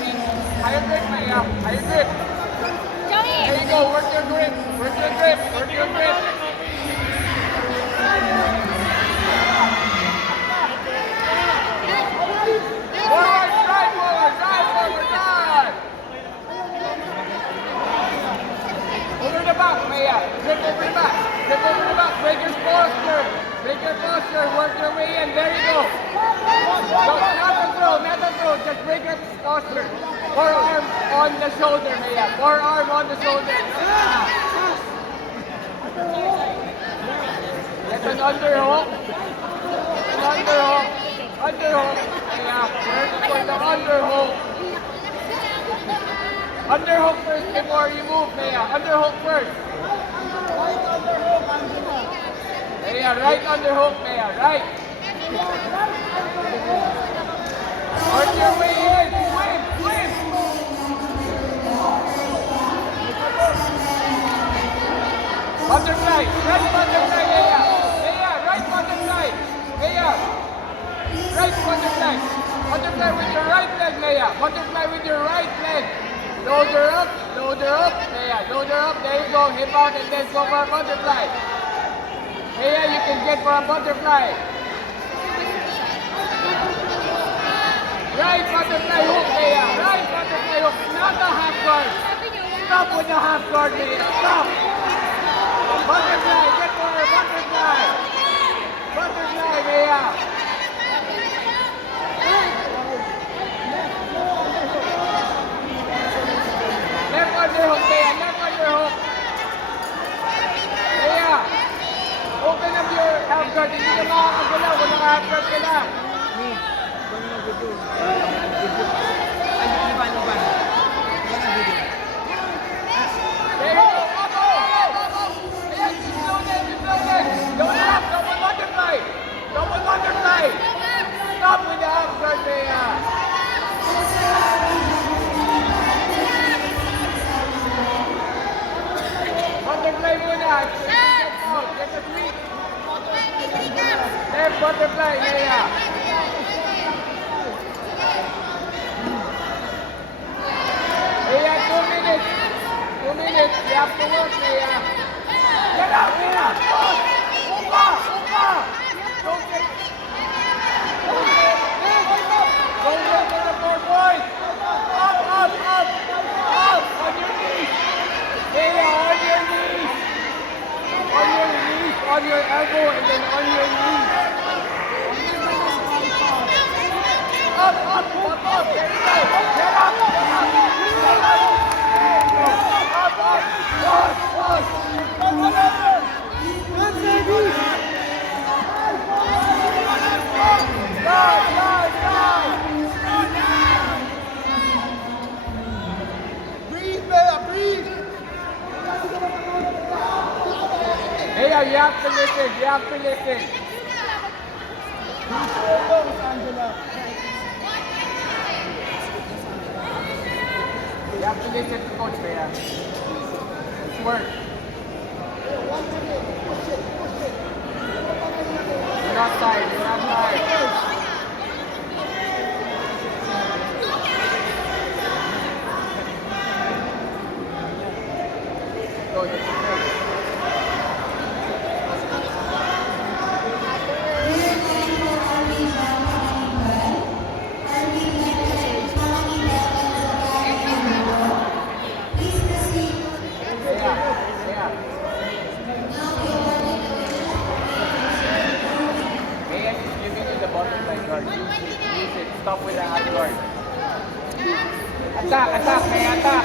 feet. Higher grip, Maya. Higher grip. Joey! There you go. Work your grip. Work your grip. Work your grip. Forward, drive forward, drive forward, drive. Over the back, Maya. Grip over the back. Grip over the back. Break your posture. Break your posture. Work your way in. There you go. No, not a throw, not a throw. Just break your posture. Forearm on the shoulder, Maya. Forearm on the shoulder. That's an underhook. An underhook. Underhook. Maya. Work for the underhook. Underhook first before you move, Maya. Underhook first. Maya, right underhook, Maya. Right. Work your way in. Swim, swim. Butterfly. Right butterfly, Maya. Maya, right butterfly. Maya. Right butterfly. Butterfly with your right leg, Maya. Butterfly with your right leg. Load her up, Maya. Load her up. There you go. Hip out and then go for a butterfly. Maya, you can get for a butterfly. Right butterfly hook, Maya. Right butterfly hook. Not a half guard. Stop with the half guard, Maya. Stop. Butterfly. Get for her. Butterfly. Butterfly, Maya. Left underhook, Maya. Left underhook. Maya. Open up your half guard. Hindi ka makakagalaw kung naka-half guard ka lang. There you go. Up, up, up, up. Maya, keep loaded, keep loaded. Don't stop. Double butterfly. Double butterfly. Stop with the half guard, Maya. Butterfly muna. Get the sweep. Left butterfly, Maya. Maya, 2 minutes. 2 minutes. You have to work, Maya. Get up, get up. Upa, upa. Don't get... Don't go for the 4 points. Up, up, up. Up. On your knees. Maya, on your knees. On your knees, on your elbow, and then on your knees. Up, up, up, up. There you go. Get up, get up. Get up. Up, up. Push, push. Guard, guard, guard. Breathe, Maya, breathe. Maya, you have to listen. You have to listen. You have to listen to Coach Maya. It's work. You're not tired. You're not tired. Go, you can go. Stop with the high guard. Attack, attack, may attack.